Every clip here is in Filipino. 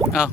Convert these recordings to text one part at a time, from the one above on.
Oh.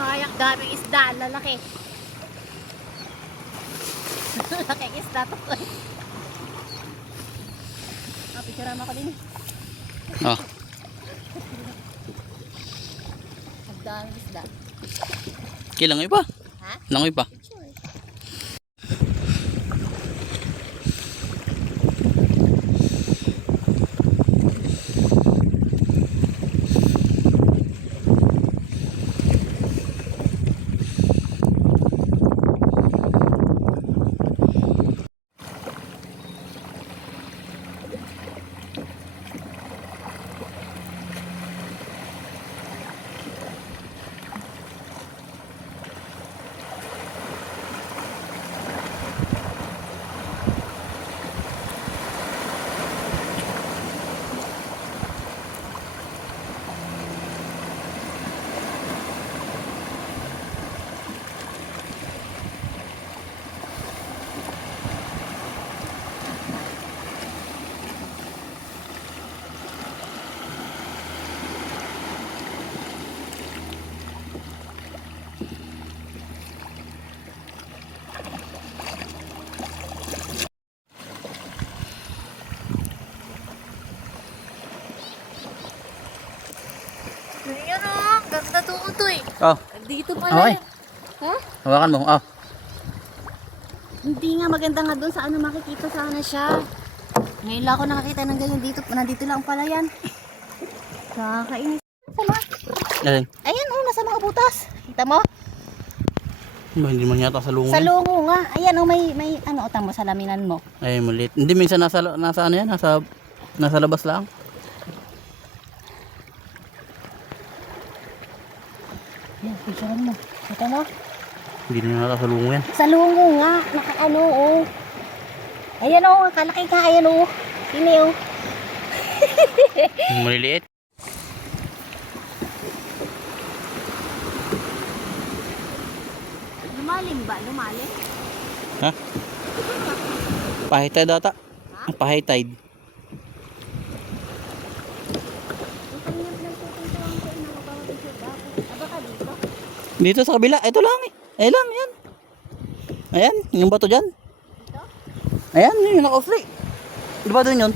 Sayang, daming isda, lalaki. Lalaking isda to. Picture mo ako din. Oh. Ang daming isda. Kilangoy pa. Ha? Langoy pa. Picture. Ayan o, ganda doon to eh. Oh. Dito pala. Okay. Ha? Hawakan mo. Oh. Hindi nga, maganda nga doon sa ano, makikita sana siya. Ngayon lang ako nakakita ng ganyan dito. Nandito lang pala yan. Kakainis. Sama. Ayan. Ayan o, nasa mga butas. Kita mo? Hindi man yata sa lungo. Sa lungo nga. Ayan o, may ano, utang mo sa laminan mo. Ay, maliit. Hindi, minsan nasa ano yan? Nasa labas lang. Ayan, picturean mo. Kita mo? Hindi na yata sa lungo yan. Sa lungo nga. Nakaano o. Ayan o, kalaki ka. Ayan o. Sini o. Maliliit. Lumalim ba? Lumalim? Ha? Pahit tide ata. Pahit tide. Dito sa kabila. Ito lang eh. Ayan lang. Ayan. Ayan. Yung bato dyan. Ayan. Yung naka-free. Di ba doon yun?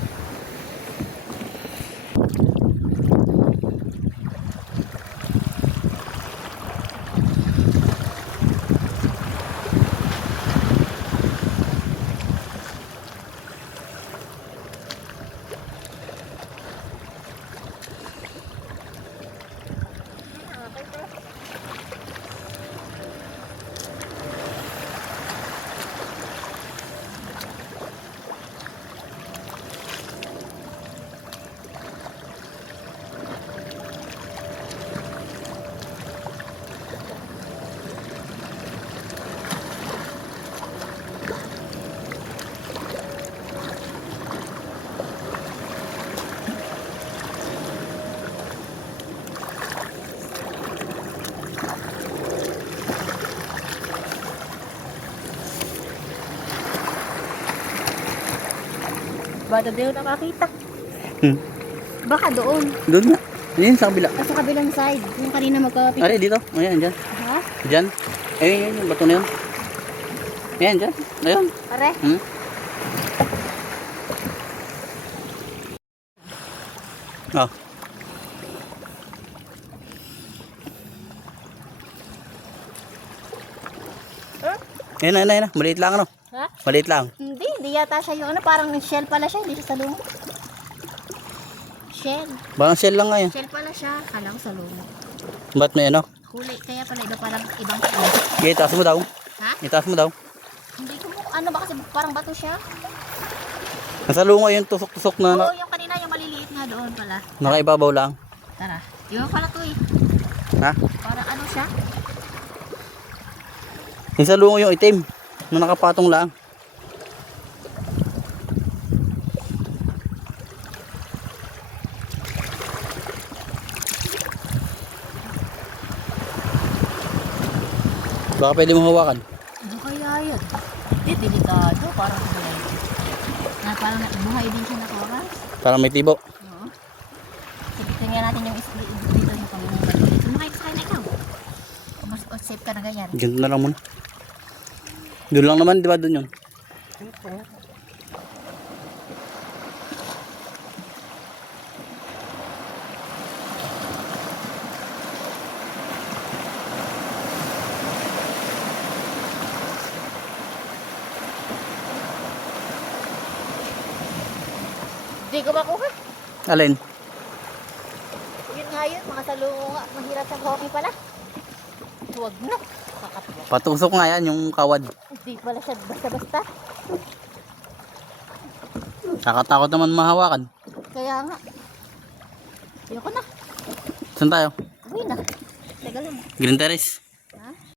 Bata din yung nakakita. Hmm. Baka doon. Doon nga. Ayan sa kabila. Sa kabilang side. Yung kanina magkapit. Ay, dito. Ayan, dyan. Ha? Dyan. Ayun, yung bato na yun. Ayan, dyan. Ayun. Pare? Hmm? Oh. Huh? Ayun na. Maliit lang ano. Ha? Maliit lang. Hindi yata siya yung ano, parang shell pala siya, hindi siya salungo. Shell. Parang shell lang nga yan. Shell pala siya. Kala ko salungo. Ba't may ano? Huli, kaya pala iba parang ibang kulay. Okay, itaas mo daw. Ha? Itaas mo daw. Hindi ko mo, ano ba kasi parang bato siya? Nasa lungo yung tusok-tusok na Oo, yung kanina yung maliliit nga doon pala. nakaibabaw lang. Tara. Yung pala to eh. Ha? Parang ano siya? Yung sa lungo yung itim. Na nakapatong lang. Baka pwede mo hawakan. Ano kaya yan? Hindi, delikado. Parang buhay. Parang buhay din siya nakuha. Para may tibo. Oo. Tingnan natin yung spray dito yung pamumuhay. Sumakay ka sa kanya ikaw. Mas safe ka na ganyan. Ganito na lang muna. Doon lang naman, di ba doon yun? Hindi ko makuha. Alin? Yun nga yun, mga salungo nga. Mahirap sa hockey pala. Huwag na. Kakatuwa. Patusok nga yan, yung kawad. Hindi pala siya basta-basta. Nakatakot naman mahawakan. Kaya nga. Ayoko na. Saan tayo? Uwi na. Teka lang. Green Terrace.